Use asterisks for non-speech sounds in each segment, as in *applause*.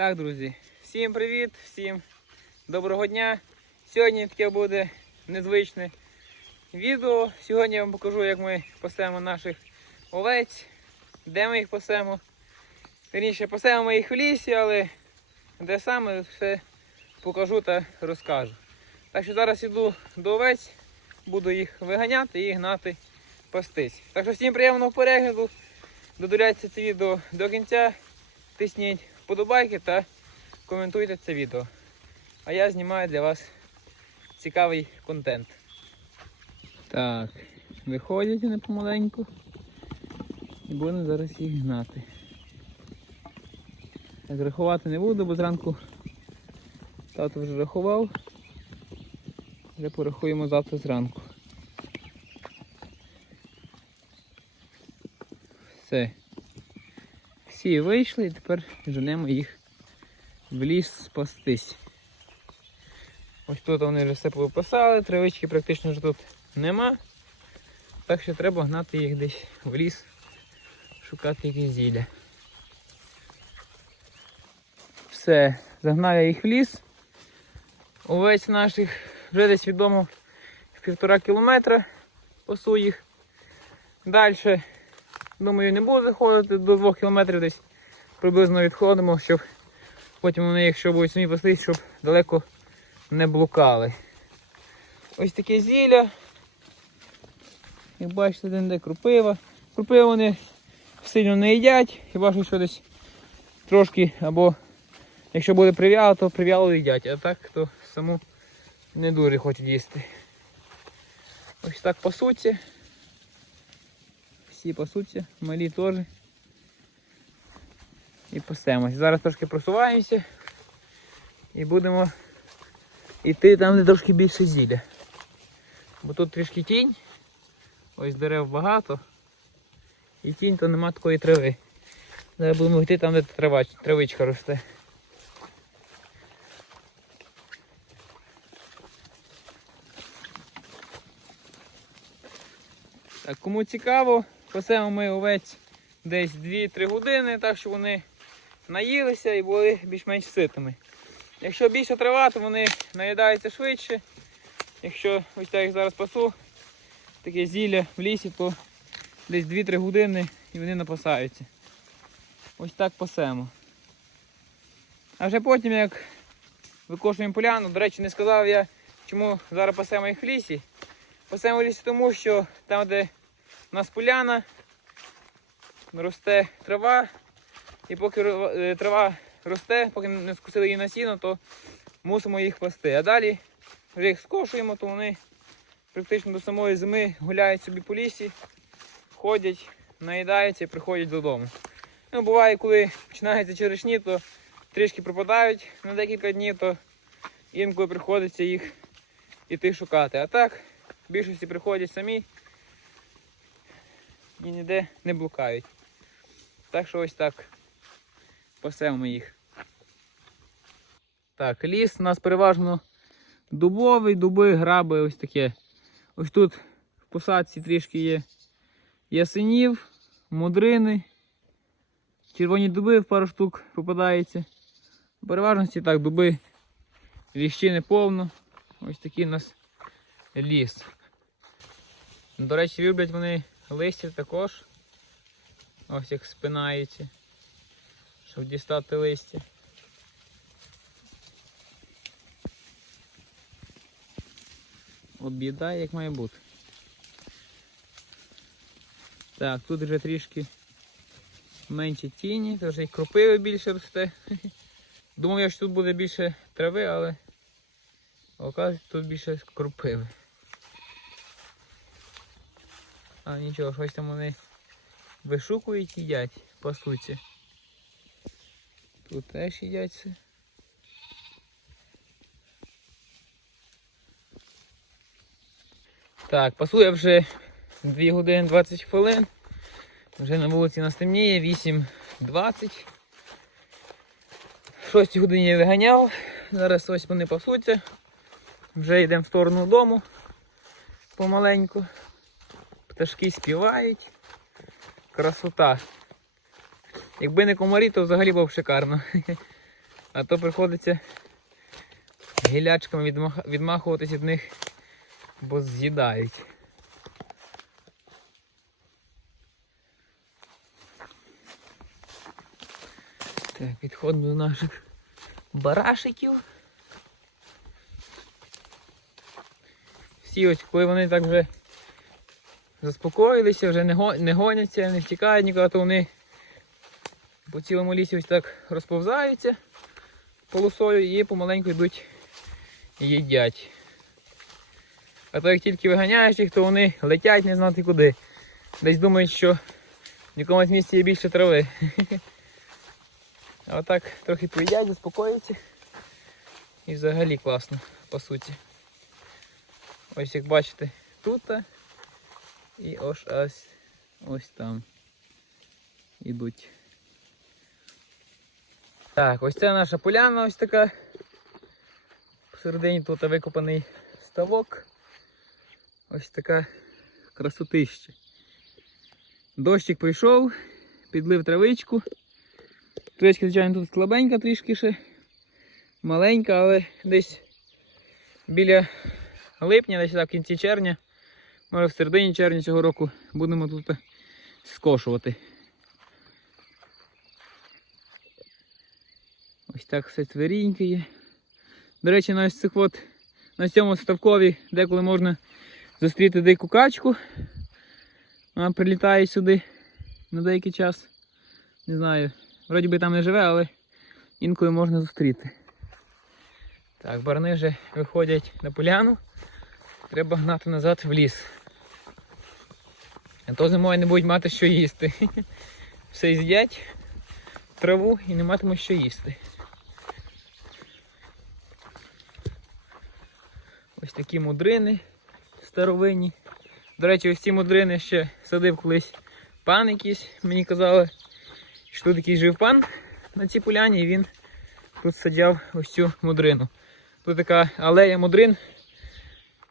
Так, друзі, всім привіт, всім доброго дня. Сьогодні таке буде незвичне відео. Сьогодні я вам покажу, як ми пасемо наших овець, де ми їх пасемо. Вірніше, пасемо ми їх в лісі, але де саме все покажу та розкажу. Так що зараз іду до овець, буду їх виганяти і гнати пастись. Так що всім приємного перегляду. Додивляйтеся це відео до кінця. Тисніть вподобайки та коментуйте це відео. А я знімаю для вас цікавий контент. Так, виходять вони помаленьку. І будемо зараз їх гнати. Так, рахувати не буду, бо зранку тато вже рахував. Вже порахуємо завтра зранку. Все. Всі вийшли і тепер женемо їх в ліс спастись. Ось тут вони вже все повипасали, травички практично вже тут нема. Так що треба гнати їх десь в ліс, шукати якісь зілля. Все, загнав я їх в ліс. Овець наших вже десь відомо півтора кілометра пасу їх. Далі Думаю, не буду заходити до 2 кілометрів десь приблизно відходимо, щоб потім вони, якщо будуть самі пастись, щоб далеко не блукали. Ось таке зілля. Як бачите, один де крупива. Крупива вони сильно не їдять, хіба що десь трошки, або якщо буде прив'яло, то прив'яло їдять, а так то саму не дуже хочуть їсти. Ось так пасуться всі пасуться, малі теж. І пасемось. Зараз трошки просуваємося і будемо йти там, де трошки більше зілля. Бо тут трішки тінь, ось дерев багато, і тінь, то нема такої трави. Зараз будемо йти там, де травичка росте. Так, кому цікаво, пасемо ми овець десь 2-3 години, так що вони наїлися і були більш-менш ситими. Якщо більше трава, то вони наїдаються швидше. Якщо ось так як зараз пасу, таке зілля в лісі, то десь 2-3 години і вони напасаються. Ось так пасемо. А вже потім, як викошуємо поляну, до речі, не сказав я, чому зараз пасемо їх в лісі. Пасемо в лісі тому, що там, де у нас поляна, росте трава, і поки е, трава росте, поки не скусили її на сіно, то мусимо їх пасти. А далі вже їх скошуємо, то вони практично до самої зими гуляють собі по лісі, ходять, наїдаються і приходять додому. Ну, Буває, коли починаються черешні, то трішки пропадають на декілька днів, то інколи приходиться їх іти шукати. А так, в більшості приходять самі і ніде не блукають. Так що ось так пасемо їх. Так, ліс у нас переважно дубовий, дуби, граби, ось таке. Ось тут в посадці трішки є ясенів, модрини, червоні дуби в пару штук попадається. В переважності так, дуби ліщини повно. Ось такий у нас ліс. До речі, люблять вони листя також. Ось як спинаються, щоб дістати листя. Об'їдає, як має бути. Так, тут вже трішки менше тіні, тож і кропиви більше росте. *laughs* Думав я, що тут буде більше трави, але оказується тут більше кропиви. А нічого, щось там вони вишукують їдять, по суті. Тут теж їдять все. Так, пасу я вже 2 години 20 хвилин. Вже на вулиці нас темніє, 8.20. В 6 годині я виганяв. Зараз ось вони пасуться. Вже йдемо в сторону дому помаленьку. Пташки співають. Красота. Якби не комарі, то взагалі було б шикарно. *laughs* А то приходиться гілячками відмах... відмахуватись від них, бо з'їдають. Підходимо до наших барашиків. Всі ось, коли вони так вже заспокоїлися, вже не, гоняться, не втікають нікуди, то вони по цілому лісі ось так розповзаються полосою і помаленьку йдуть їдять. А то як тільки виганяєш їх, то вони летять не знати куди. Десь думають, що в якомусь місці є більше трави. *laughs* А отак трохи поїдять, заспокоїться. І взагалі класно, по суті. Ось як бачите, тут і ось ось, ось там ідуть. Так, ось це наша поляна ось така. Посередині тут викопаний ставок. Ось така красотища. Дощик прийшов, підлив травичку. Травичка, звичайно, тут слабенька трішки ще. Маленька, але десь біля липня, десь так в кінці червня, може в середині червня цього року будемо тут скошувати. Ось так все цвірінькає. До речі, на ось цих от, на цьому ставкові деколи можна зустріти дику качку. Вона прилітає сюди на деякий час. Не знаю, вроді би там не живе, але інколи можна зустріти. Так, барни вже виходять на поляну. Треба гнати назад в ліс. А то зимою не будуть мати що їсти. *laughs* Все з'їдять траву і не матимуть що їсти. Ось такі мудрини старовинні. До речі, ось ці мудрини ще садив колись пан якийсь, мені казали, що тут якийсь жив пан на цій поляні і він тут садяв ось цю мудрину. Тут така алея мудрин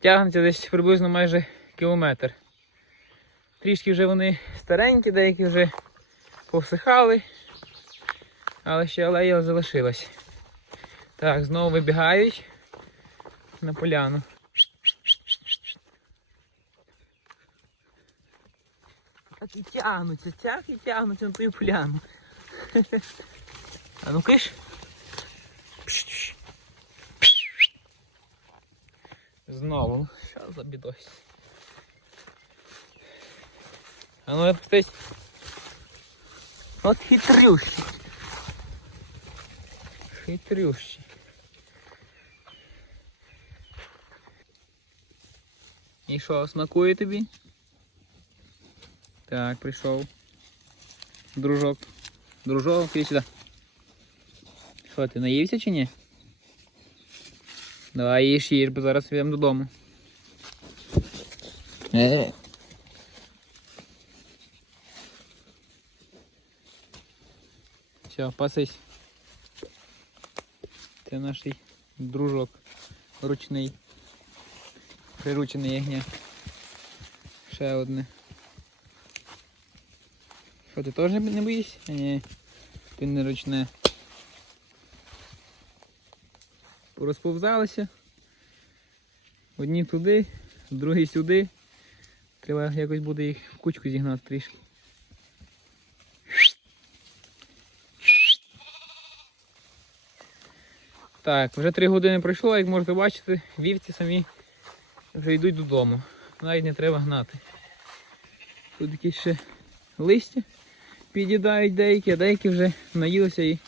тягнеться десь приблизно майже кілометр. Трішки вже вони старенькі, деякі вже повсихали, але ще алея залишилась. Так, знову вибігають на поляну. Так і тягнуться, так і тягнуться на твою поляну. А ну киш. Знову. Що за бідось? А ну опустись. От хитрющий. Хитрющий. І що, смакує тобі? Так, прийшов. Дружок. Дружок, іди сюди. Що, ти наївся чи ні? Давай їж, їж, бо зараз підемо додому. Е. Все, пасись. Це наш дружок ручний. Приручений ягня. Ще одне. Що, ти теж не боїшся? Ні, ти не ручне. Порозповзалися. Одні туди, другі сюди. Треба якось буде їх в кучку зігнати трішки. Так, вже три години пройшло, як можете бачити, вівці самі вже йдуть додому. Навіть не треба гнати. Тут якісь ще листя під'їдають деякі, а деякі вже наїлися і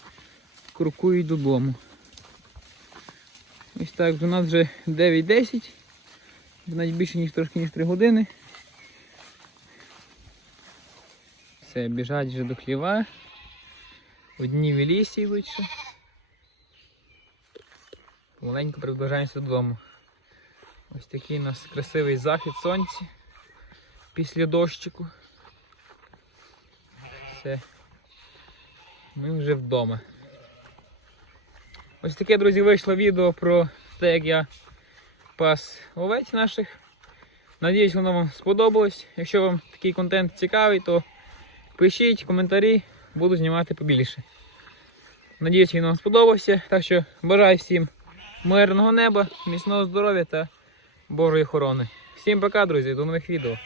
крокують додому. Ось так, у нас вже 9-10, навіть більше ніж трошки ніж 3 години. Все, біжать вже до хліва. Одні в лісі йдуть ще. Помаленьку приближаємося додому. Ось такий у нас красивий захід сонця після дощику. Все. Ми вже вдома. Ось таке, друзі, вийшло відео про те, як я пас овець наших. Надіюсь, воно вам сподобалось. Якщо вам такий контент цікавий, то пишіть коментарі, буду знімати побільше. Надіюсь, він вам сподобався. Так що бажаю всім мирного неба, міцного здоров'я та Божої охорони. Всім пока, друзі, до нових відео.